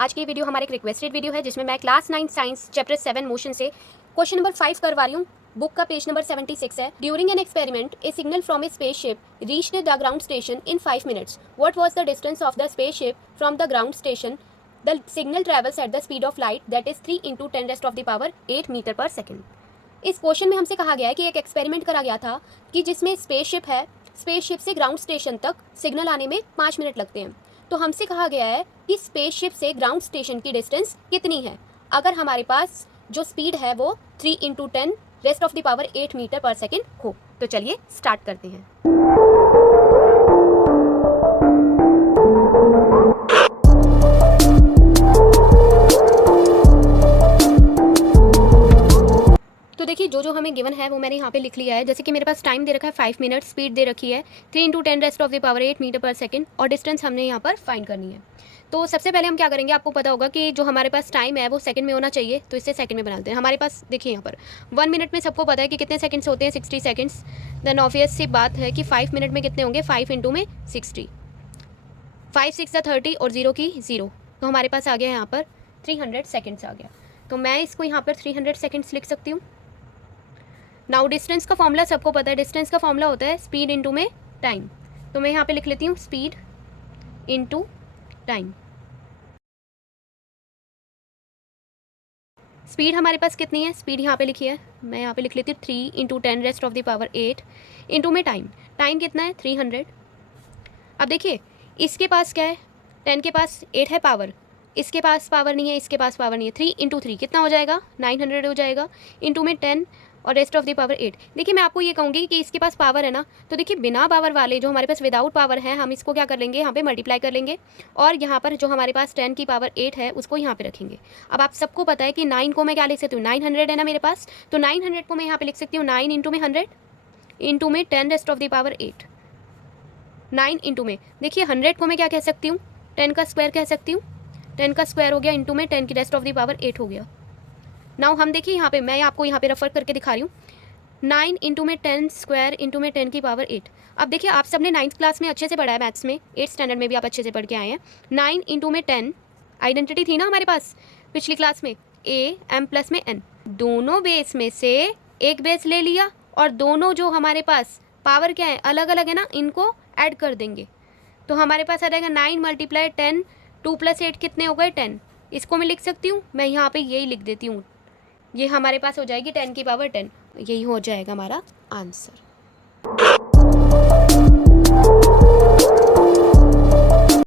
आज की वीडियो हमारे एक रिक्वेस्टेड वीडियो है जिसमें मैं क्लास 9 साइंस चैप्टर 7 मोशन से क्वेश्चन नंबर 5 करवा रही हूँ। बुक का पेज नंबर 76 है। During an experiment a signal from a spaceship reached the ground station in 5 minutes. What was the distance of the spaceship from the ground station? The signal travels at the speed of light that is 3 × 10⁻8 metre per second. इस question में हमसे कहा गया है कि एक experiment करा गया था कि जिसमें स्पेसशिप है, स्पेसशिप से ग्राउंड स्टेशन तक सिग्नल आने में 5 मिनट लगते हैं। तो हमसे कहा गया है कि स्पेसशिप से ग्राउंड स्टेशन की डिस्टेंस कितनी है अगर हमारे पास जो स्पीड है वो 3 × 10⁻8 मीटर पर सेकेंड हो। तो चलिए स्टार्ट करते हैं। तो देखिए जो हमें गिवन है वो मैंने यहाँ पे लिख लिया है। जैसे कि मेरे पास टाइम दे रखा है 5 मिनट, स्पीड दे रखी है 3 × 10⁻8 मीटर पर सेकेंड और डिस्टेंस हमने यहाँ पर फाइंड करनी है। तो सबसे पहले हम क्या करेंगे, आपको पता होगा कि जो हमारे पास टाइम है वो सेकंड में होना चाहिए, तो इससे सेकंड में बनाते हैं। हमारे पास देखिए यहाँ पर 1 मिनट में सबको पता है कि कितने सेकंड्स होते हैं, 60 सेकंड्स। देन ऑब्वियस सी बात है कि 5 मिनट में कितने होंगे, 5 × 60, 5 6 30 और 0 की 0, तो हमारे पास आ गया यहाँ पर 300 सेकेंड्स आ गया। तो मैं इसको यहाँ पर 300 सेकेंड्स लिख सकती हूँ। नाउ डिस्टेंस का फॉर्मूला सबको पता है, डिस्टेंस का फॉर्मूला होता है स्पीड इंटू में टाइम। तो मैं यहाँ पे लिख लेती हूँ स्पीड इंटू टाइम। स्पीड हमारे पास कितनी है, स्पीड यहाँ पे लिखी है, मैं यहाँ पे लिख लेती हूँ 3 × 10⁻8 इंटू में टाइम। टाइम कितना है 300। अब देखिए इसके पास क्या है, 10 के पास 8 है पावर, इसके पास पावर नहीं है, इसके पास पावर नहीं है। 3 × 3 कितना हो जाएगा, 900 हो जाएगा, इंटू में 10 और ⁻8। देखिए मैं आपको ये कहूँगी कि इसके पास पावर है ना, तो देखिए बिना पावर वाले जो हमारे पास विदाउट पावर है, हम इसको क्या कर लेंगे, यहाँ पे मल्टीप्लाई कर लेंगे और यहाँ पर जो हमारे पास 10 की पावर 8 है उसको यहाँ पे रखेंगे। अब आप सबको पता है कि 9 को मैं क्या लिख सकती हूँ, 900 है ना मेरे पास, तो 900 को मैं यहाँ पे लिख सकती हूँ 9 × 100 इंटू में 10⁻8। 9 इंटू में देखिए 100 को मैं क्या कह सकती हूँ, 10 का स्क्वायर कह सकती हूँ, 10 का स्क्वायर हो गया इंटू में 10 की 10⁻8 हो गया। नाउ हम देखिए यहाँ पे, मैं आपको यहाँ पे रेफर करके दिखा रही हूँ, 9 इंटू में 10 स्क्वायर इंटू में 10 की पावर 8। अब देखिए आप सबने 9th क्लास में अच्छे से पढ़ा है, मैथ्स में 8th स्टैंडर्ड में भी आप अच्छे से पढ़ के आए हैं। 9 इंटू में 10 आइडेंटिटी थी ना हमारे पास पिछली क्लास में, a m प्लस में n, दोनों बेस में से एक बेस ले लिया और दोनों जो हमारे पास पावर क्या है अलग अलग है ना, इनको ऐड कर देंगे तो हमारे पास आ जाएगा 9 × 10, 2 + 8 कितने हो गए 10। इसको मैं लिख सकती हूँ, मैं यहाँ पे यही लिख देती हूँ, ये हमारे पास हो जाएगी 10 की पावर 10, यही हो जाएगा हमारा आंसर।